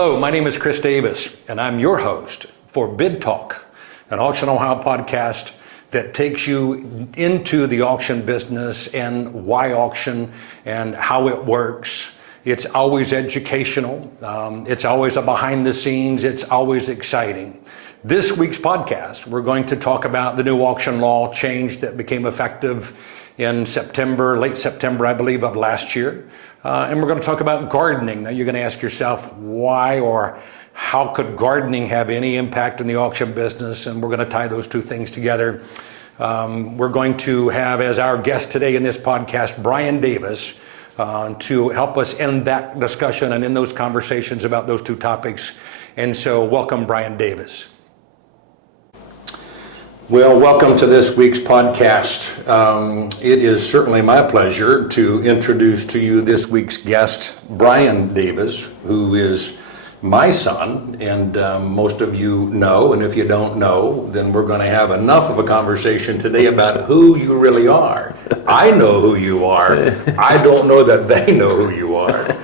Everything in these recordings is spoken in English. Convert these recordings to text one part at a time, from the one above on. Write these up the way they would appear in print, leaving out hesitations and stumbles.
Hello, my name is Chris Davis, and I'm your host for Bid Talk, an Auction Ohio podcast that takes you into the auction business and why auction and how it works. It's always educational. It's always a behind the scenes. It's always exciting. This week's podcast, we're going to talk about the new auction law change that became effective in September, late September, I believe, of last year. And we're going to talk about gardening. Now you're going to ask yourself why or how could gardening have any impact in the auction business? And we're going to tie those two things together. We're going to have as our guest today in this podcast, Brian Davis, to help us in that discussion and in those conversations about those two topics. And so welcome, Brian Davis. Well, welcome to this week's podcast. It is certainly my pleasure to introduce to you this week's guest, Brian Davis, who is my son, and most of you know, and if you don't know, then we're going to have enough of a conversation today about who you really are. I know who you are. I don't know that they know who you are.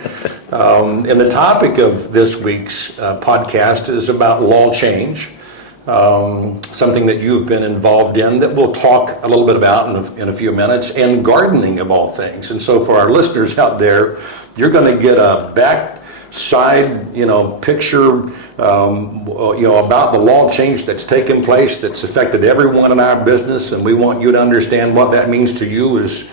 And the topic of this week's podcast is about law change. Something that you've been involved in that we'll talk a little bit about in a few minutes, and gardening of all things. And so for our listeners out there, you're going to get a backside, picture, about the law change that's taken place, that's affected everyone in our business, and we want you to understand what that means to you as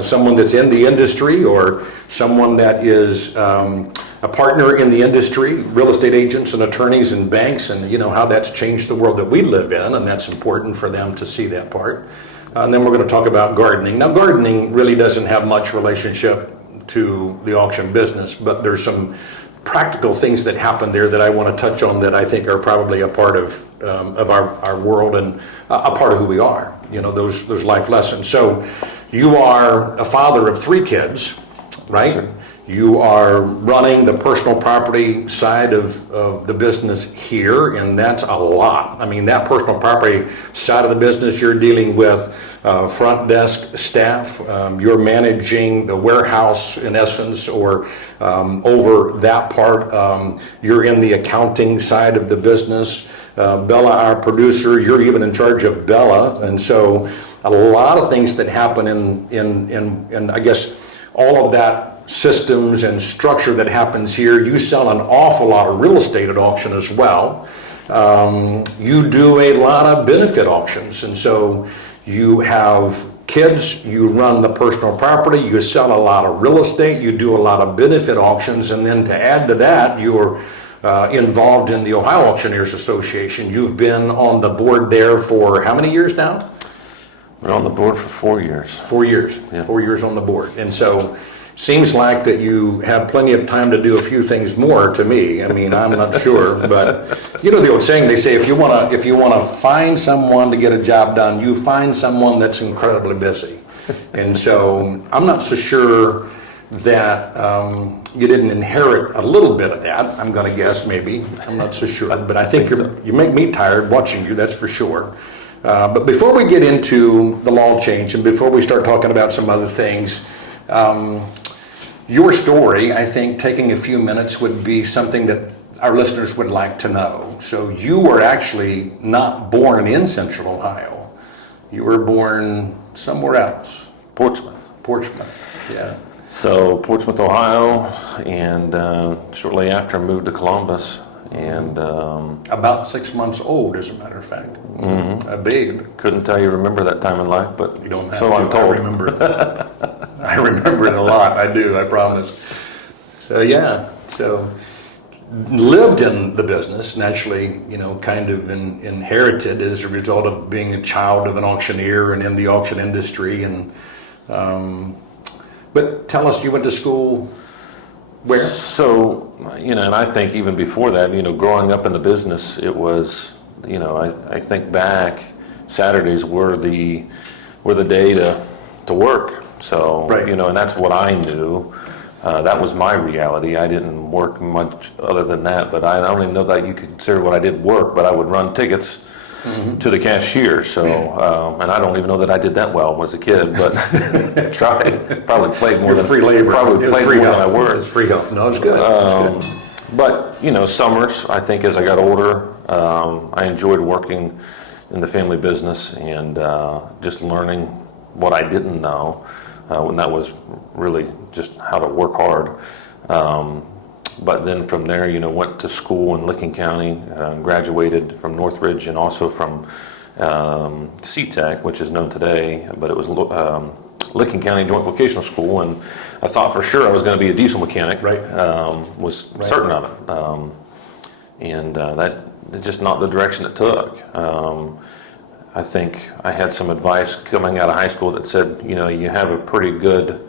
someone that's in the industry or someone that is a partner in the industry, real estate agents and attorneys and banks, and how that's changed the world that we live in, and that's important for them to see that part. And then we're going to talk about gardening. Now, gardening really doesn't have much relationship to the auction business, but there's some practical things that happen there that I want to touch on that I think are probably a part of our world and a part of who we are, those life lessons. So you are a father of 3 kids, right? Sure. You are running the personal property side of the business here, and that's a lot. I mean, that personal property side of the business, you're dealing with front desk staff. You're managing the warehouse, in essence, or over that part. You're in the accounting side of the business. Bella, our producer, you're even in charge of Bella. And so a lot of things that happen in I guess, all of that systems and structure that happens here. You sell an awful lot of real estate at auction as well. You do a lot of benefit auctions, and so you have kids, you run the personal property, you sell a lot of real estate, you do a lot of benefit auctions, and then to add to that, you're involved in the Ohio Auctioneers Association. You've been on the board there for how many years now? Been on the board for 4 years. 4 years. Yeah. 4 years on the board. And so seems like that you have plenty of time to do a few things more to me. I mean, I'm not sure, but the old saying, they say if you want to find someone to get a job done, you find someone that's incredibly busy. And so I'm not so sure that you didn't inherit a little bit of that. I'm going to guess maybe. I'm not so sure, but I think you make me tired watching you, that's for sure. But before we get into the law change and before we start talking about some other things, your story, I think, taking a few minutes would be something that our listeners would like to know. So you were actually not born in Central Ohio. You were born somewhere else. Portsmouth, yeah. So Portsmouth, Ohio, and shortly after moved to Columbus. And about 6 months old, as a matter of fact. Mm-hmm. A babe. Couldn't tell you remember that time in life, but you don't have so to. I'm told. I remember it. I remember it a lot. I do, I promise. So yeah, so lived in the business and actually, kind of inherited as a result of being a child of an auctioneer and in the auction industry. And but tell us, you went to school where? So, and I think even before that, growing up in the business, it was, I think back, Saturdays were the day to work. So, right. And that's what I knew. That was my reality. I didn't work much other than that, but I don't even know that you could consider what I did work, but I would run tickets to the cashier. So, and I don't even know that I did that well as a kid, but tried. Probably played more than free labor. Probably played more than I worked. It's free help. No, it's good. It's good. But, summers, I think as I got older, I enjoyed working in the family business and just learning what I didn't know. When that was really just how to work hard. But then from there, went to school in Licking County, graduated from Northridge and also from CTEC, which is known today, but it was Licking County Joint Vocational School, and I thought for sure I was going to be a diesel mechanic. Right. Was certain of it. And that is just not the direction it took. I think I had some advice coming out of high school that said, you have a pretty good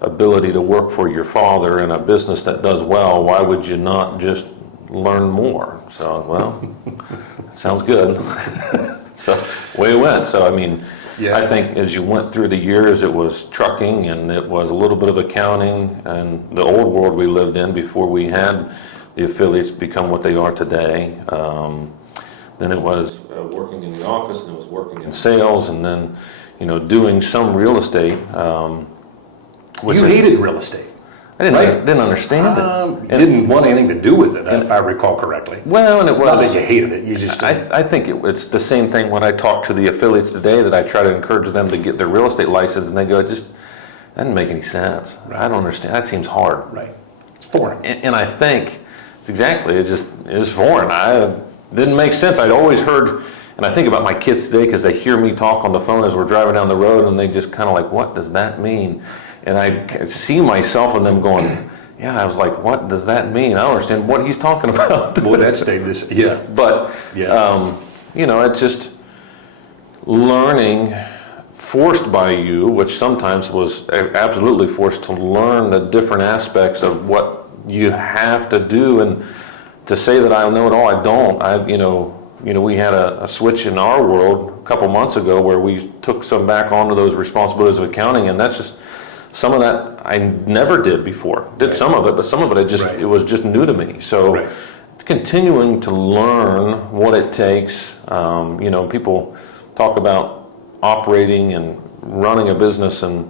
ability to work for your father in a business that does well. Why would you not just learn more? So, well, that sounds good. So away it went. So, I think as you went through the years, it was trucking and it was a little bit of accounting and the old world we lived in before we had the affiliates become what they are today. Then it was working in the office, and it was working in sales, and then, doing some real estate. You hated real estate. I didn't understand it. You didn't want anything to do with it, if I recall correctly. Well, and it was... Not that you hated it, you just... I think it's the same thing when I talk to the affiliates today, that I try to encourage them to get their real estate license, and they go, that doesn't make any sense. Right. I don't understand. That seems hard. Right. It's foreign. And I think it's exactly, it is foreign. Didn't make sense. I'd always heard, and I think about my kids today because they hear me talk on the phone as we're driving down the road, and they just kind of like, what does that mean? And I see myself in them going, yeah, I was like, what does that mean? I don't understand what he's talking about. Boy, that stayed this, yeah. But, it's just learning forced by you, which sometimes was absolutely forced to learn the different aspects of what you have to do. And to say that I know it all, I don't. We had a switch in our world a couple months ago where we took some back onto those responsibilities of accounting, and that's just some of that I never did before. Did some of it, but some of it it was just new to me. So it's continuing to learn what it takes. People talk about operating and running a business, and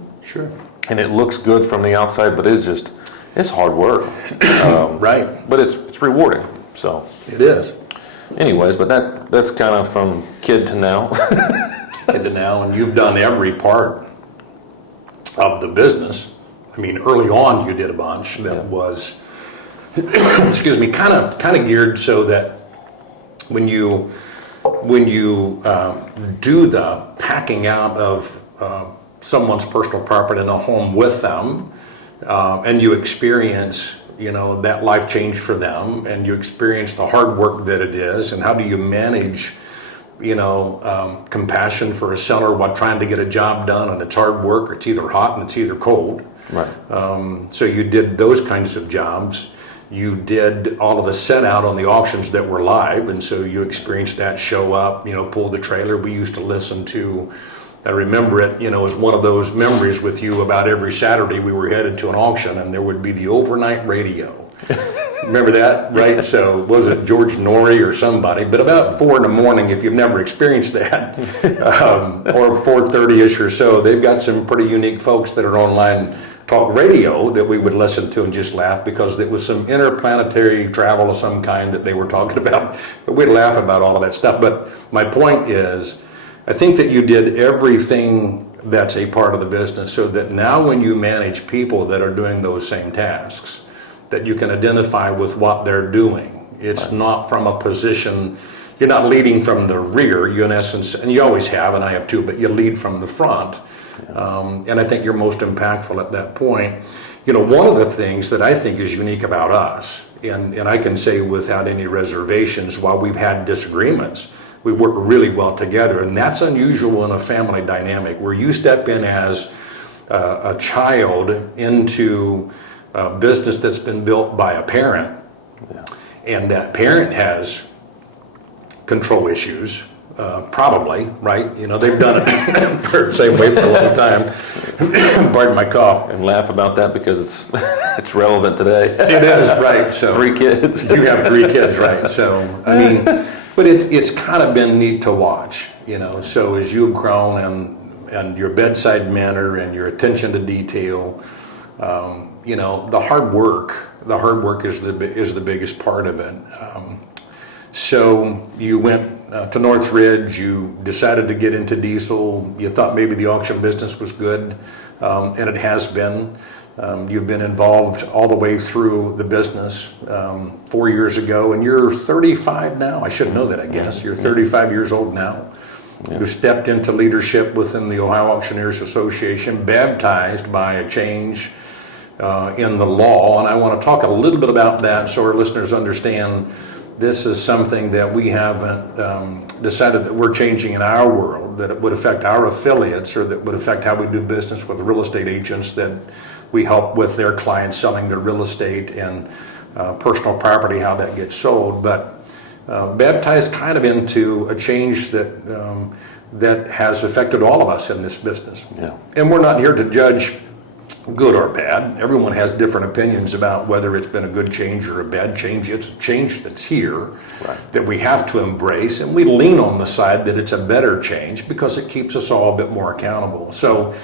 it looks good from the outside, but it's hard work. Right. But it's rewarding. So it is. Anyways, but that's kind of from kid to now. Kid to now, and you've done every part of the business. Early on you did a bunch that was, excuse me, kind of geared so that when you do the packing out of someone's personal property in a home with them, and you experience, that life change for them, and you experience the hard work that it is, and how do you manage, compassion for a seller while trying to get a job done, and it's hard work, or it's either hot and it's either cold. Right. So you did those kinds of jobs. You did all of the set out on the auctions that were live, and so you experienced that show up, pull the trailer. We used to listen to, I remember it, as one of those memories with you. About every Saturday we were headed to an auction, and there would be the overnight radio. Remember that, right? So was it George Norrie or somebody? But about 4 a.m, if you've never experienced that, or 4:30ish or so, they've got some pretty unique folks that are online talk radio that we would listen to and just laugh, because it was some interplanetary travel of some kind that they were talking about. But we'd laugh about all of that stuff. But my point is, I think that you did everything that's a part of the business, so that now when you manage people that are doing those same tasks, that you can identify with what they're doing. It's not from a position, you're not leading from the rear, you in essence, and you always have, and I have too, but you lead from the front. And I think you're most impactful at that point. One of the things that I think is unique about us, and I can say without any reservations, while we've had disagreements, we work really well together, and that's unusual in a family dynamic, where you step in as a child into a business that's been built by a parent, and that parent has control issues, probably, right? They've done it the same way for a long time. Pardon my cough. And laugh about that because it's relevant today. It is, right. So 3 kids. You have 3 kids, right? So, but it's kind of been neat to watch, So as you've grown, and your bedside manner and your attention to detail, the hard work the hard work is the biggest part of it. So you went to Northridge, you decided to get into diesel, you thought maybe the auction business was good, and it has been. You've been involved all the way through the business 4 years ago, and you're 35 now. I should know that, I guess. You're 35 years old now. Yeah. You stepped into leadership within the Ohio Auctioneers Association, baptized by a change in the law, and I want to talk a little bit about that so our listeners understand this is something that we haven't decided that we're changing in our world, that it would affect our affiliates or that would affect how we do business with real estate agents that we help with their clients selling their real estate and personal property, how that gets sold. But baptized kind of into a change that that has affected all of us in this business. Yeah. And we're not here to judge good or bad. Everyone has different opinions about whether it's been a good change or a bad change. It's a change that's here, right, that we have to embrace, and we lean on the side that it's a better change because it keeps us all a bit more accountable. So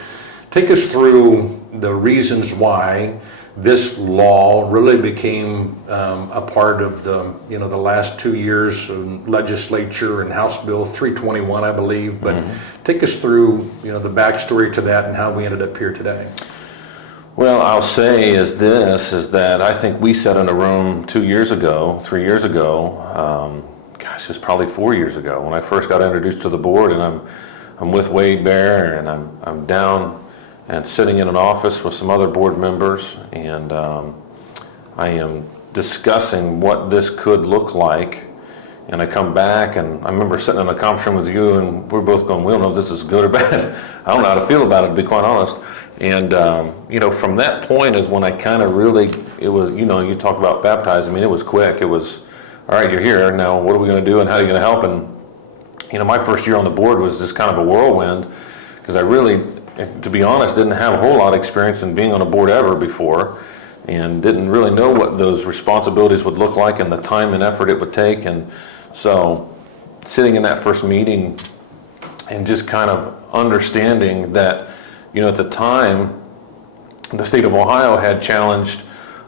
take us through the reasons why this law really became a part of the the last 2 years of legislature and House Bill 321, I believe. But take us through the backstory to that and how we ended up here today. Well, I'll say is that I think we sat in a room 3 years ago, it's probably 4 years ago when I first got introduced to the board, and I'm with Wade Bear, and I'm down and sitting in an office with some other board members, and I am discussing what this could look like. And I come back, and I remember sitting in a conference room with you, and we're both going, we don't know if this is good or bad. I don't know how to feel about it, to be quite honest. And, from that point is when I kind of really, it was, you talk about baptized. I mean, it was quick. It was, all right, you're here. Now, what are we going to do, and how are you going to help? And, my first year on the board was just kind of a whirlwind, because I really, to be honest, didn't have a whole lot of experience in being on a board ever before, and didn't really know what those responsibilities would look like and the time and effort it would take. And so sitting in that first meeting and just kind of understanding that, at the time, the state of Ohio had challenged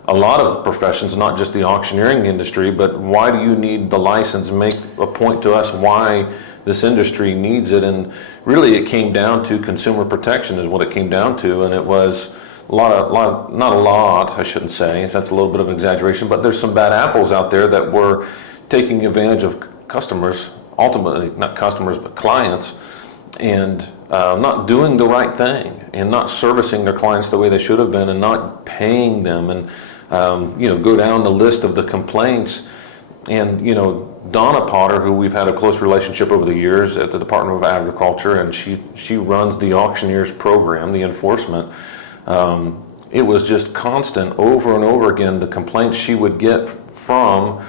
a lot of professions, not just the auctioneering industry, but why do you need the license? Make a point to us why this industry needs it. And really it came down to consumer protection is what it came down to. And it was not a lot, I shouldn't say, that's a little bit of an exaggeration, but there's some bad apples out there that were taking advantage of customers, ultimately not customers, but clients, and not doing the right thing and not servicing their clients the way they should have been and not paying them, and go down the list of the complaints. And Donna Potter, who we've had a close relationship over the years at the Department of Agriculture, and she runs the Auctioneers program, the enforcement. It was just constant over and over again, the complaints she would get from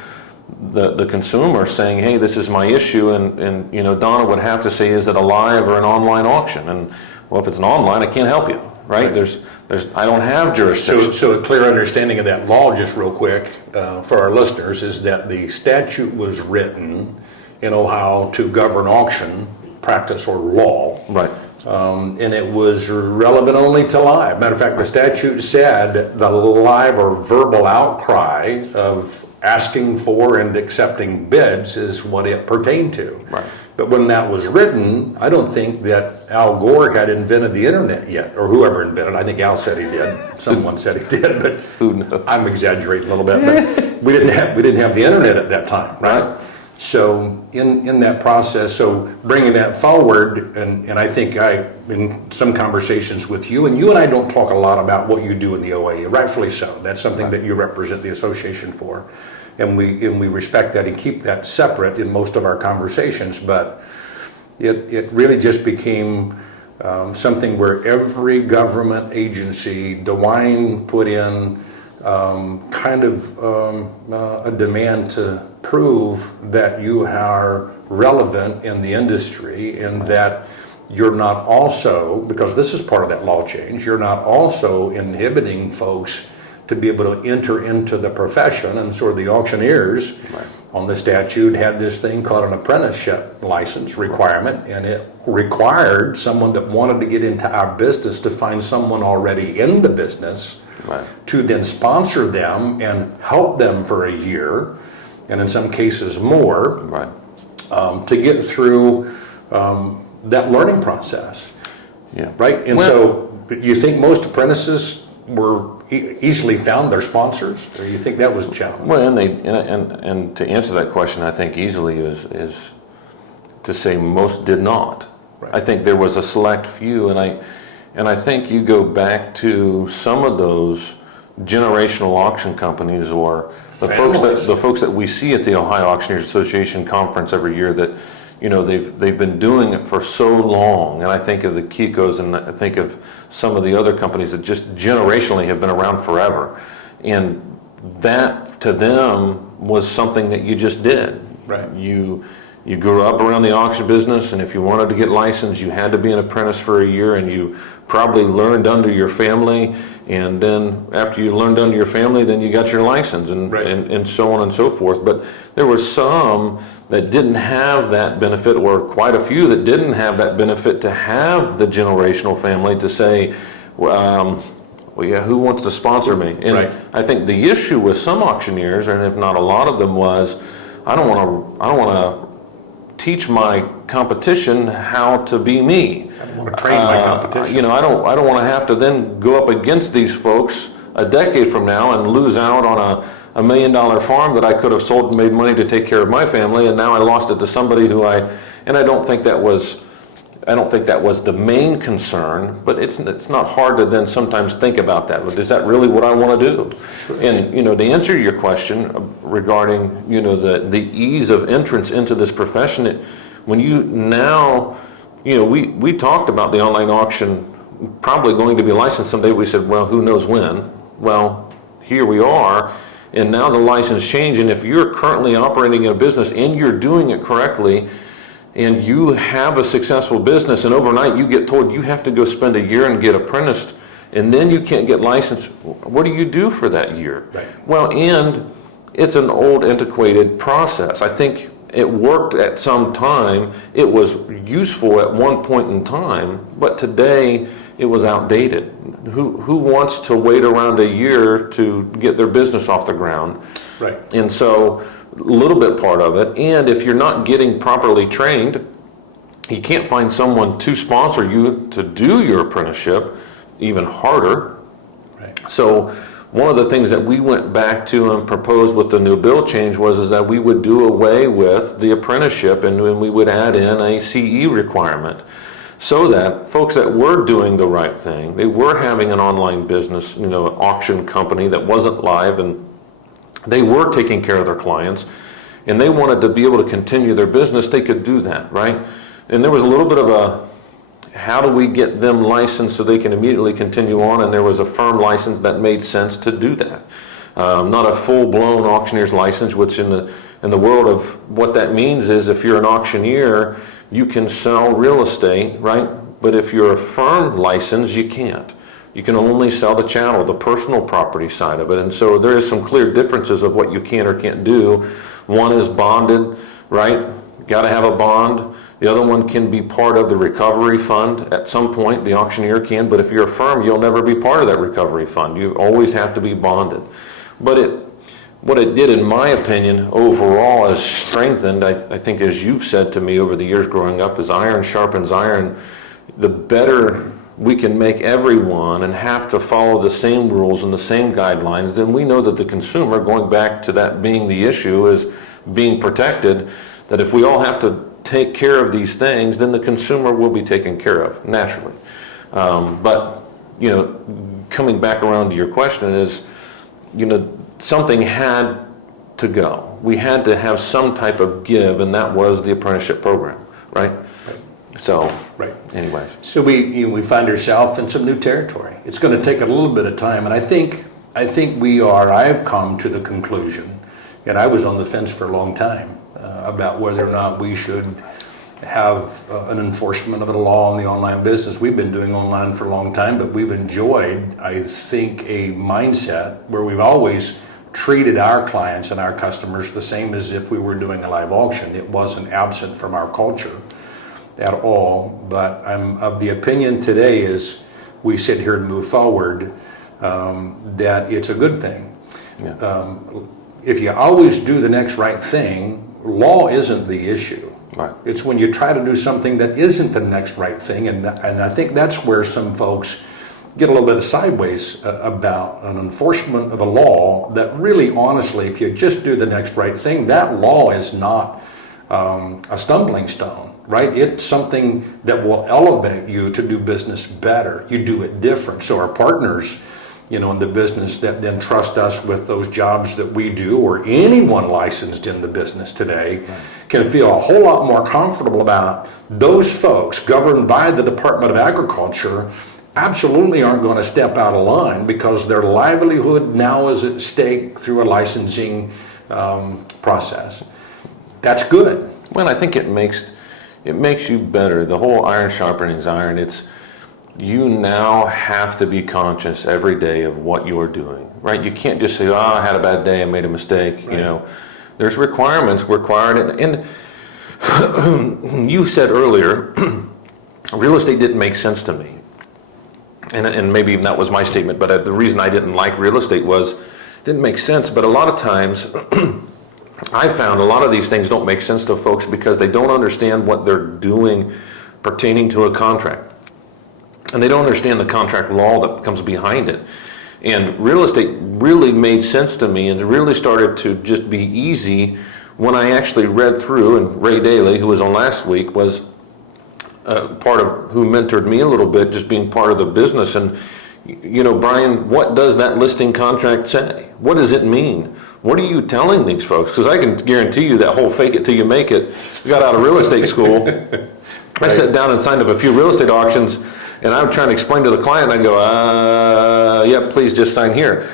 the consumer saying, hey, this is my issue, and Donna would have to say, is it a live or an online auction? And well, if it's an online, I can't help you, right? There's I don't have jurisdiction. So a clear understanding of that law, just real quick, for our listeners, is that the statute was written in Ohio to govern auction practice or law. Right. And it was relevant only to live. Matter of fact, the statute said the live or verbal outcry of asking for and accepting bids is what it pertained to. Right. But when that was written, I don't think that Al Gore had invented the internet yet, or whoever invented it. I think Al said he did. Someone said he did, but who knows? I'm exaggerating a little bit. But we didn't have the internet at that time, right? So in that process, so bringing that forward, and I think in some conversations with you, and I don't talk a lot about what you do in the OA, rightfully so. That's something that you represent the association for, and we respect that and keep that separate in most of our conversations. But it really just became something where every government agency, DeWine put in kind of a demand to prove that you are relevant in the industry, and that you're not also, because this is part of that law change, you're not also inhibiting folks to be able to enter into the profession. And so the auctioneers on the statute had this thing called an apprenticeship license requirement, and it required someone that wanted to get into our business to find someone already in the business, Right. to then sponsor them and help them for a year, and in some cases more, Right. to get through that learning process. Yeah. Right? And Well- so you think most apprentices were easily found their sponsors, or you think that was a challenge? Well, and to answer that question, I think easily is to say most did not. Right. I think there was a select few, and I think you go back to some of those generational auction companies or Families. the folks that we see at the Ohio Auctioneers Association conference every year that, you know, they've been doing it for so long. And I think of the Kikos, and I think of some of the other companies that just generationally have been around forever. And that to them was something that you just did. Right. You grew up around the auction business, and if you wanted to get licensed, you had to be an apprentice for a year, and you probably learned under your family, and then after you learned under your family, then you got your license, and, Right. and so on and so forth. But there were some that didn't have that benefit, or quite a few that didn't have that benefit to have the generational family to say, well, yeah, who wants to sponsor me? And Right. I think the issue with some auctioneers, and if not a lot of them, was I don't want to teach my competition how to be me. I want to train my competition. You know, I don't want to have to then go up against these folks a decade from now and lose out on a $1 million farm that I could have sold and made money to take care of my family, and now I lost it to somebody who I don't think that was the main concern, but it's not hard to then sometimes think about that. But is that really what I want to do? Sure. And, you know, to answer your question regarding, you know, the ease of entrance into this profession, when you now, you know, we talked about the online auction probably going to be licensed someday. We said, well, who knows when? Well, here we are, and now the license changed, and if you're currently operating in a business and you're doing it correctly, and you have a successful business, and overnight you get told you have to go spend a year and get apprenticed, and then you can't get licensed, what do you do for that year? Right. Well, and it's an old, antiquated process. I think it worked at some time. It was useful at one point in time, but today it was outdated. Who wants to wait around a year to get their business off the ground? Right. And so a little bit part of it, and if you're not getting properly trained, you can't find someone to sponsor you to do your apprenticeship, even harder. Right. So one of the things that we went back to and proposed with the new bill change is that we would do away with the apprenticeship, and we would add in a CE requirement, so that folks that were doing the right thing, they were having an online business, you know, an auction company that wasn't live, and they were taking care of their clients, and they wanted to be able to continue their business, they could do that, right? And there was a little bit of a, how do we get them licensed so they can immediately continue on? And there was a firm license that made sense to do that. Not a full-blown auctioneer's license, which in the world of what that means is if you're an auctioneer, you can sell real estate, right? But if you're a firm license, you can't. You can only sell the chattel, the personal property side of it. And so there is some clear differences of what you can or can't do. One is bonded, right? Got to have a bond. The other one can be part of the recovery fund at some point. The auctioneer can, but if you're a firm, you'll never be part of that recovery fund. You always have to be bonded. But what it did, in my opinion, overall is strengthened, I think, as you've said to me over the years growing up, is iron sharpens iron. The better we can make everyone and have to follow the same rules and the same guidelines, then we know that the consumer, going back to that being the issue, is being protected, that if we all have to take care of these things, then the consumer will be taken care of, naturally. But, you know, coming back around to your question is, you know, something had to go. We had to have some type of give, and that was the apprenticeship program, right? So, Right. anyways. So we find ourselves in some new territory. It's going to take a little bit of time, and I think I've come to the conclusion, and I was on the fence for a long time about whether or not we should have an enforcement of the law in the online business. We've been doing online for a long time, but we've enjoyed, I think, a mindset where we've always treated our clients and our customers the same as if we were doing a live auction. It wasn't absent from our culture. at all, but I'm of the opinion today as we sit here and move forward, that it's a good thing. Yeah. If you always do the next right thing, law isn't the issue. Right. It's when you try to do something that isn't the next right thing, and I think that's where some folks get a little bit of sideways about an enforcement of a law that really, honestly, if you just do the next right thing, that law is not a stumbling stone, right? It's something that will elevate you to do business better. You do it different. So our partners, in the business that then trust us with those jobs that we do, or anyone licensed in the business today, can feel a whole lot more comfortable about those folks governed by the Department of Agriculture absolutely aren't going to step out of line because their livelihood now is at stake through a licensing process. That's good. Well, I think it makes you better. The whole iron sharpening iron. You now have to be conscious every day of what you're doing, right? You can't just say, "Oh, I had a bad day, I made a mistake." Right. There's requirements required, and you said earlier, real estate didn't make sense to me. And maybe even that was my statement, but the reason I didn't like real estate was it didn't make sense. But a lot of times, I found a lot of these things don't make sense to folks because they don't understand what they're doing pertaining to a contract. And they don't understand the contract law that comes behind it. And real estate really made sense to me and really started to just be easy when I actually read through, and Ray Daly, who was on last week, was part of who mentored me a little bit, just being part of the business. And Brian, what does that listing contract say? What does it mean? What are you telling these folks? Because I can guarantee you that whole fake it till you make it got out of real estate school. I sat down and signed up a few real estate auctions, and I'm trying to explain to the client, I go, yeah, please just sign here.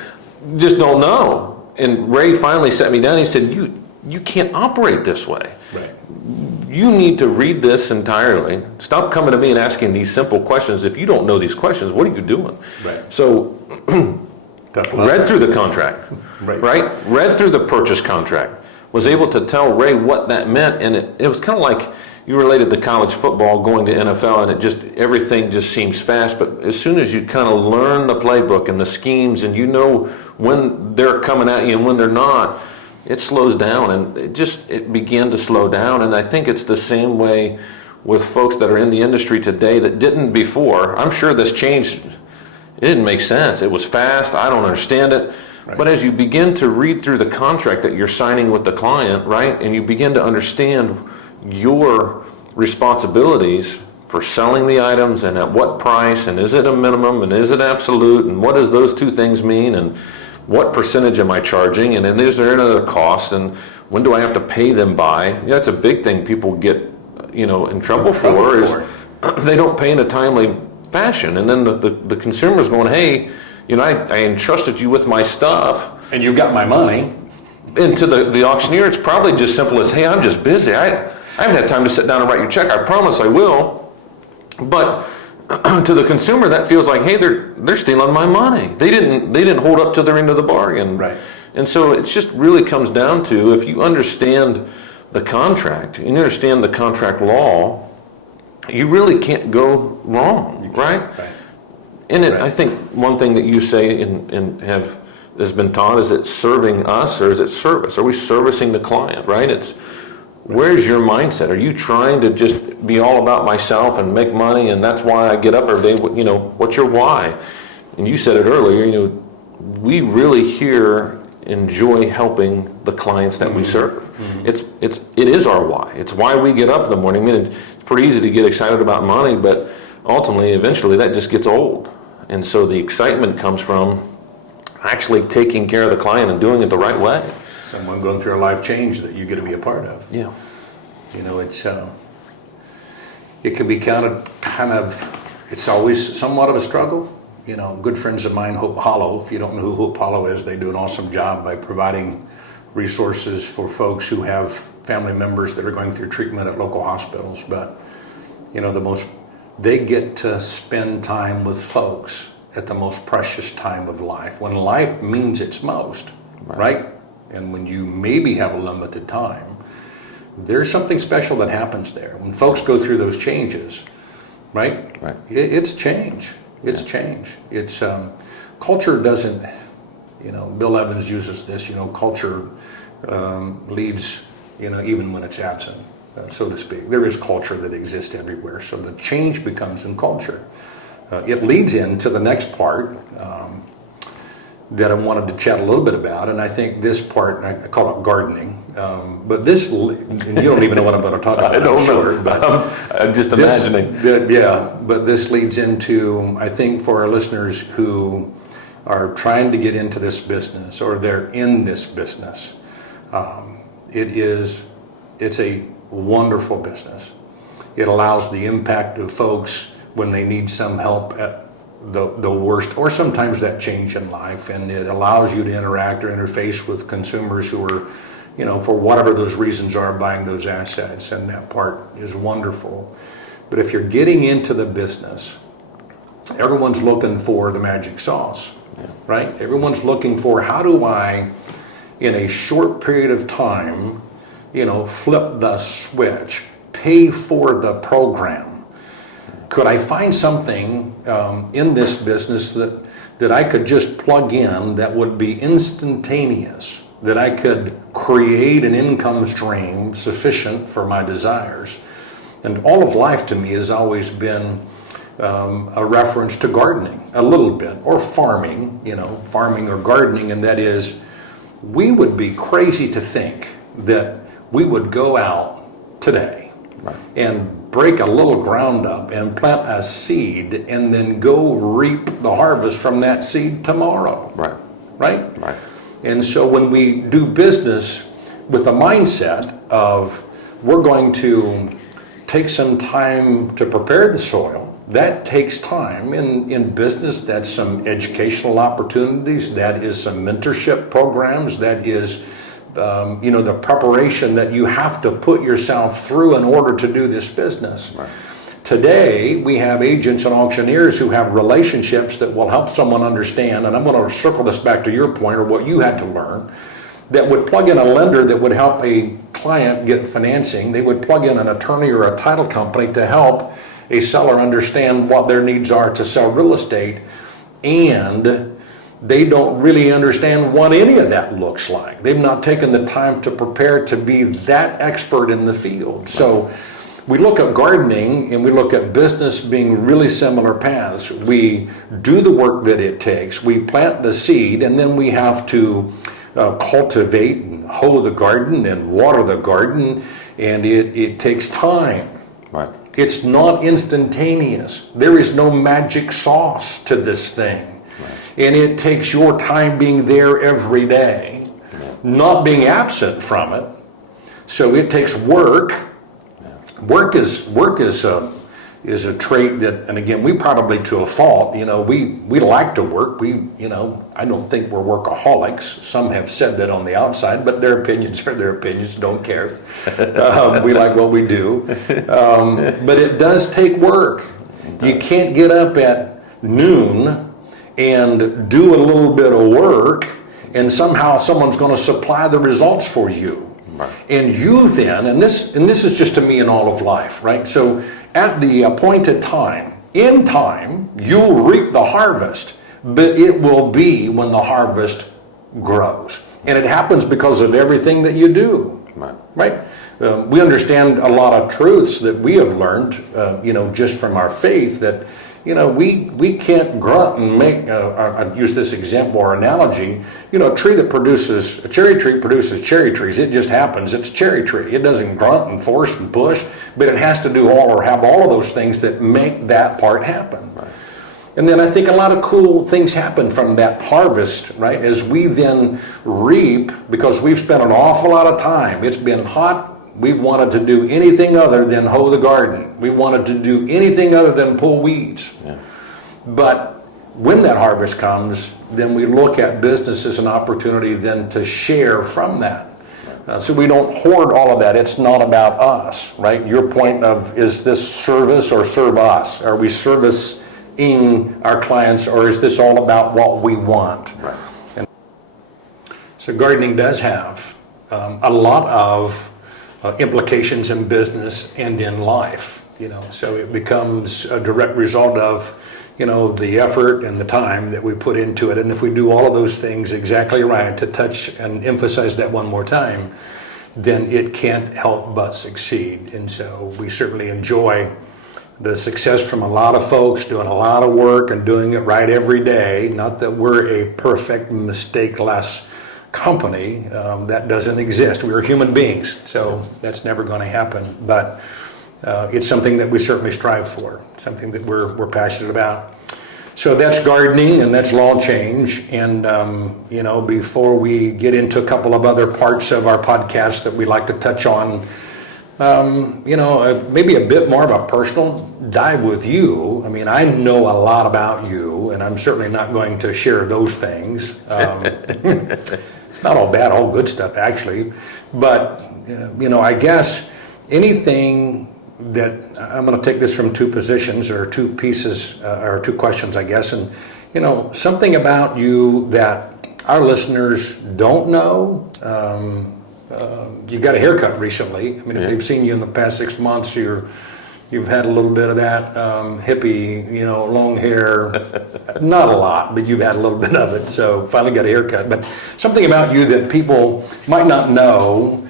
Just don't know. And Ray finally sat me down, he said, you can't operate this way. Right. You need to read this entirely. Stop coming to me and asking these simple questions. If you don't know these questions, what are you doing? Right. So, read through the contract, right? Read through the purchase contract. Was able to tell Ray what that meant, and it was kind of like you related to college football going to NFL, and everything just seems fast. But as soon as you kind of learn the playbook and the schemes, and when they're coming at you and when they're not, it slows down, and it began to slow down. And I think it's the same way with folks that are in the industry today that didn't before. I'm sure this changed. It didn't make sense. It was fast. I don't understand it. Right. But as you begin to read through the contract that you're signing with the client, right, and you begin to understand your responsibilities for selling the items and at what price, and is it a minimum and is it absolute, and what does those two things mean, and what percentage am I charging, and then is there another cost, and when do I have to pay them by? That's a big thing people get in trouble for is they don't pay in a timely fashion, and then the consumer's going, hey, I entrusted you with my stuff, and you got my money. And to the auctioneer, it's probably just simple as, hey, I'm just busy. I haven't had time to sit down and write your check. I promise I will. But to the consumer, that feels like, hey, they're stealing my money. They didn't hold up to their end of the bargain. Right. And so it just really comes down to, if you understand the contract, and you understand the contract law, you really can't go wrong, right? And I think one thing that you say and has been taught is, it serving us or is it service? Are we servicing the client, right? Where's your mindset? Are you trying to just be all about myself and make money, and that's why I get up every day? What's your why? And you said it earlier, we really here enjoy helping the clients that we serve. Mm-hmm. It is our why. It's why we get up in the morning. I mean, it's pretty easy to get excited about money, but ultimately, eventually, that just gets old. And so the excitement comes from actually taking care of the client and doing it the right way. Someone going through a life change that you get to be a part of. Yeah. It can be it's always somewhat of a struggle. Good friends of mine, Hope Hollow, if you don't know who Hope Hollow is, they do an awesome job by providing resources for folks who have family members that are going through treatment at local hospitals. But, they get to spend time with folks at the most precious time of life, when life means its most, right? And when you maybe have a limited time, there's something special that happens there. When folks go through those changes, right? Right. It's change. It's change. It's culture doesn't, Bill Evans uses this, culture leads, even when it's absent, so to speak. There is culture that exists everywhere. So the change becomes in culture. It leads into the next part that I wanted to chat a little bit about, and I think this part, I call it gardening, but this, and you don't even know what I'm going to talk about. I don't know, but I'm just imagining. But this leads into, I think, for our listeners who are trying to get into this business or they're in this business, it's a wonderful business. It allows the impact of folks when they need some help at the worst, or sometimes that change in life, and it allows you to interact or interface with consumers who are, for whatever those reasons are, buying those assets, and that part is wonderful. But if you're getting into the business, everyone's looking for the magic sauce, right? Everyone's looking for, how do I, in a short period of time, flip the switch, pay for the program? Could I find something in this business that I could just plug in that would be instantaneous, that I could create an income stream sufficient for my desires? And all of life to me has always been a reference to gardening, a little bit, or farming, farming or gardening, and that is, we would be crazy to think that we would go out today and break a little ground up and plant a seed and then go reap the harvest from that seed tomorrow. Right? And so when we do business with the mindset of, we're going to take some time to prepare the soil, that takes time. In business, that's some educational opportunities, that is some mentorship programs, that is the preparation that you have to put yourself through in order to do this business. Today, we have agents and auctioneers who have relationships that will help someone understand, and I'm going to circle this back to your point, or what you had to learn, that would plug in a lender that would help a client get financing. They would plug in an attorney or a title company to help a seller understand what their needs are to sell real estate, and they don't really understand what any of that looks like. They've not taken the time to prepare to be that expert in the field. So we look at gardening and we look at business being really similar paths. We do the work that it takes. We plant the seed, and then we have to cultivate and hoe the garden and water the garden, and it takes time. It's not instantaneous. There is no magic sauce to this thing. And it takes your time being there every day, not being absent from it. So it takes work. Work is a trait that, and again, we probably to a fault, we like to work. I don't think we're workaholics. Some have said that on the outside, but their opinions are their opinions, don't care. We like what we do. But it does take work. You can't get up at noon and do a little bit of work and somehow someone's going to supply the results for you. And you then, and this is just to me in all of life, right? So at the appointed time, in time, you'll reap the harvest, but it will be when the harvest grows. And it happens because of everything that you do, right? We understand a lot of truths that we have learned, just from our faith, that we can't grunt and make, I use this example or analogy, a cherry tree produces cherry trees. It just happens, it's a cherry tree. It doesn't grunt and force and push, but it has to do have all of those things that make that part happen. And then I think a lot of cool things happen from that harvest, right? As we then reap, because we've spent an awful lot of time. It's been hot. We've wanted to do anything other than hoe the garden. We wanted to do anything other than pull weeds. But when that harvest comes, then we look at business as an opportunity then to share from that. So we don't hoard all of that. It's not about us, right? Your point of, is this service or serve us? Are we servicing our clients, or is this all about what we want? And so gardening does have a lot of implications in business and in life, so it becomes a direct result of, the effort and the time that we put into it. And if we do all of those things exactly right, to touch and emphasize that one more time, then it can't help but succeed. And so we certainly enjoy the success from a lot of folks doing a lot of work and doing it right every day. Not that we're a perfect, mistake-less company. That doesn't exist. We're human beings, so that's never going to happen. But it's something that we certainly strive for, something that we're passionate about. So that's gardening and that's law change. And, before we get into a couple of other parts of our podcast that we like to touch on, maybe a bit more of a personal dive with you. I mean, I know a lot about you, and I'm certainly not going to share those things. It's not all bad, all good stuff, actually. But, I guess anything that I'm going to take this from two positions or two pieces or two questions, I guess. And, something about you that our listeners don't know. You got a haircut recently. I mean, if they've seen you in the past 6 months, you've had a little bit of that hippie, long hair. Not a lot, but you've had a little bit of it. So finally got a haircut. But something about you that people might not know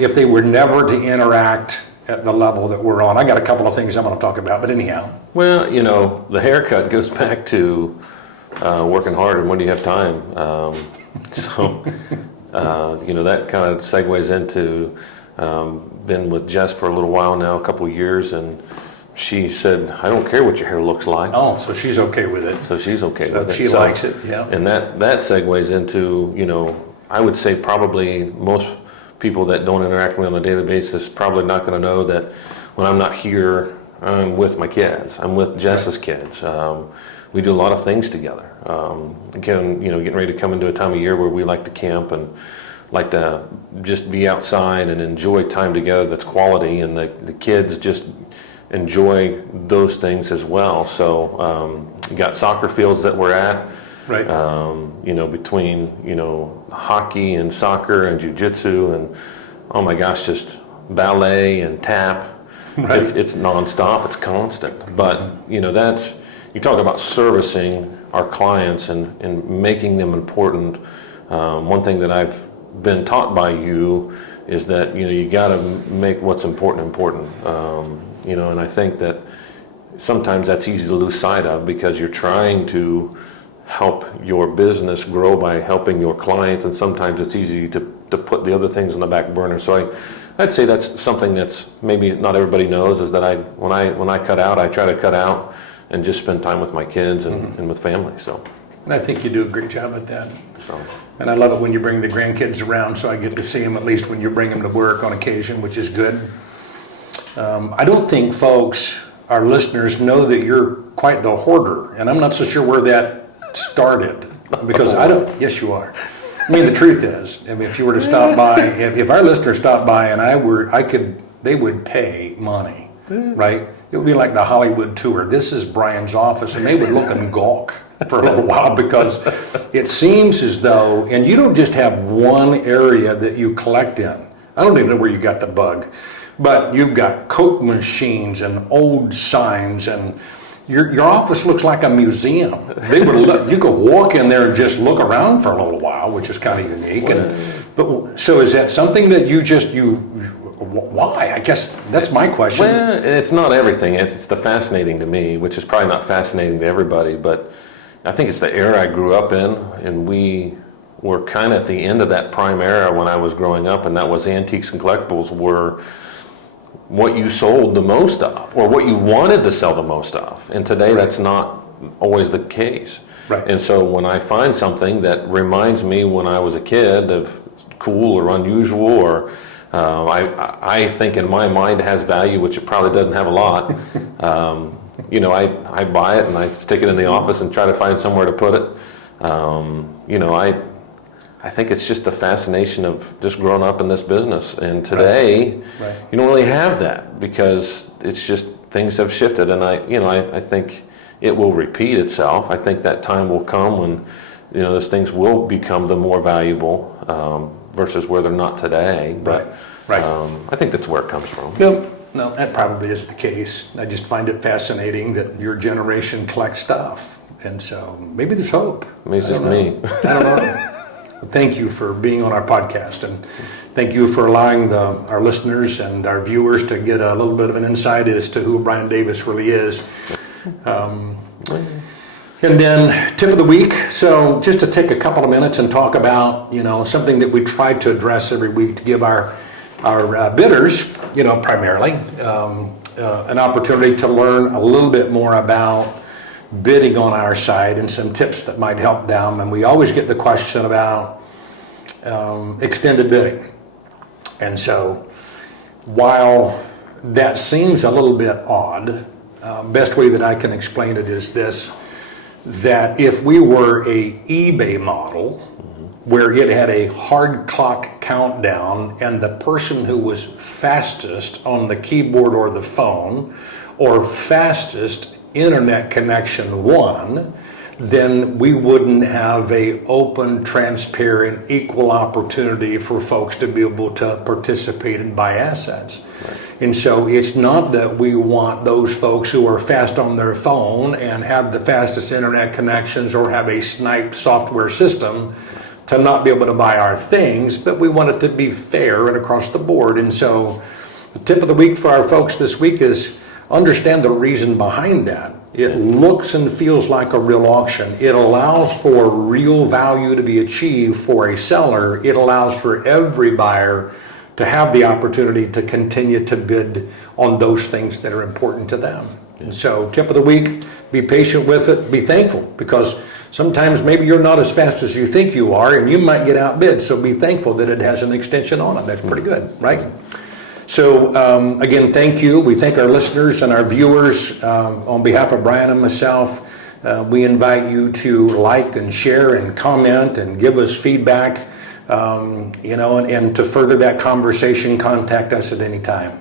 if they were never to interact at the level that we're on. I got a couple of things I'm going to talk about, but anyhow. Well, the haircut goes back to working hard and when do you have time? That kind of segues into been with Jess for a little while now, a couple of years, and she said, I don't care what your hair looks like. Oh, so she's okay with it. So she's okay with it. She likes it, yeah. And that segues into, I would say probably most people that don't interact with me on a daily basis probably not going to know that when I'm not here, I'm with my kids. I'm with Jess's kids. We do a lot of things together. Again, getting ready to come into a time of year where we like to camp and like to just be outside and enjoy time together that's quality, and the kids just enjoy those things as well. So we got soccer fields that we're at. Right. Between, hockey and soccer and jiu-jitsu and, oh my gosh, just ballet and tap. Right. It's nonstop, it's constant. But, that's, you talk about servicing our clients and making them important. One thing that I've been taught by you is that, you got to make what's important. And I think that sometimes that's easy to lose sight of because you're trying to help your business grow by helping your clients, and sometimes it's easy to put the other things on the back burner. So I'd say that's something that's maybe not everybody knows, is that when I cut out, I try to cut out and just spend time with my kids and with family. So, and I think you do a great job at that. So, and I love it when you bring the grandkids around, so I get to see them at least when you bring them to work on occasion, which is good. I don't think folks, our listeners, know that you're quite the hoarder, and I'm not so sure where that started, because I don't. Yes, you are. I mean, the truth is, if you were to stop by, if our listeners stopped by and they would pay money, right? It would be like the Hollywood tour. This is Brian's office, and they would look and gawk for a little while, because it seems as though, and you don't just have one area that you collect in. I don't even know where you got the bug, but you've got Coke machines and old signs, and your office looks like a museum. You could walk in there and just look around for a little while, which is kind of unique. But so is that something that why? I guess that's my question. Well, it's not everything. It's the fascinating to me, which is probably not fascinating to everybody, but I think it's the era I grew up in, and we were kind of at the end of that prime era when I was growing up, and that was antiques and collectibles were what you sold the most of, or what you wanted to sell the most of. And today, that's not always the case. Right. And so when I find something that reminds me when I was a kid of cool or unusual, or I think in my mind it has value, which it probably doesn't have a lot, I buy it and I stick it in the office and try to find somewhere to put it. I think it's just the fascination of just growing up in this business. And today, Right. you don't really have that, because it's just things have shifted. And I think it will repeat itself. I think that time will come when, those things will become the more valuable versus where they're not today. But Right. I think that's where it comes from. No, that probably is the case. I just find it fascinating that your generation collects stuff. And so maybe there's hope. Maybe it's just me. I don't know. Thank you for being on our podcast, and thank you for allowing our listeners and our viewers to get a little bit of an insight as to who Brian Davis really is. And then tip of the week. So just to take a couple of minutes and talk about, something that we try to address every week to give our bidders, primarily, an opportunity to learn a little bit more about bidding on our side and some tips that might help them. And we always get the question about extended bidding. And so while that seems a little bit odd, best way that I can explain it is this, that if we were a eBay model where it had a hard clock countdown and the person who was fastest on the keyboard or the phone or fastest internet connection won, then we wouldn't have a open, transparent, equal opportunity for folks to be able to participate and buy assets. Right. And so it's not that we want those folks who are fast on their phone and have the fastest internet connections or have a snipe software system to not be able to buy our things, but we want it to be fair and across the board. And so the tip of the week for our folks this week is understand the reason behind that. It looks and feels like a real auction. It allows for real value to be achieved for a seller. It allows for every buyer to have the opportunity to continue to bid on those things that are important to them. And so tip of the week, be patient with it, be thankful, because sometimes maybe you're not as fast as you think you are and you might get outbid. So be thankful that it has an extension on it. That's pretty good, right? So again, thank you. We thank our listeners and our viewers. On behalf of Brian and myself, we invite you to like and share and comment and give us feedback, and to further that conversation, contact us at any time.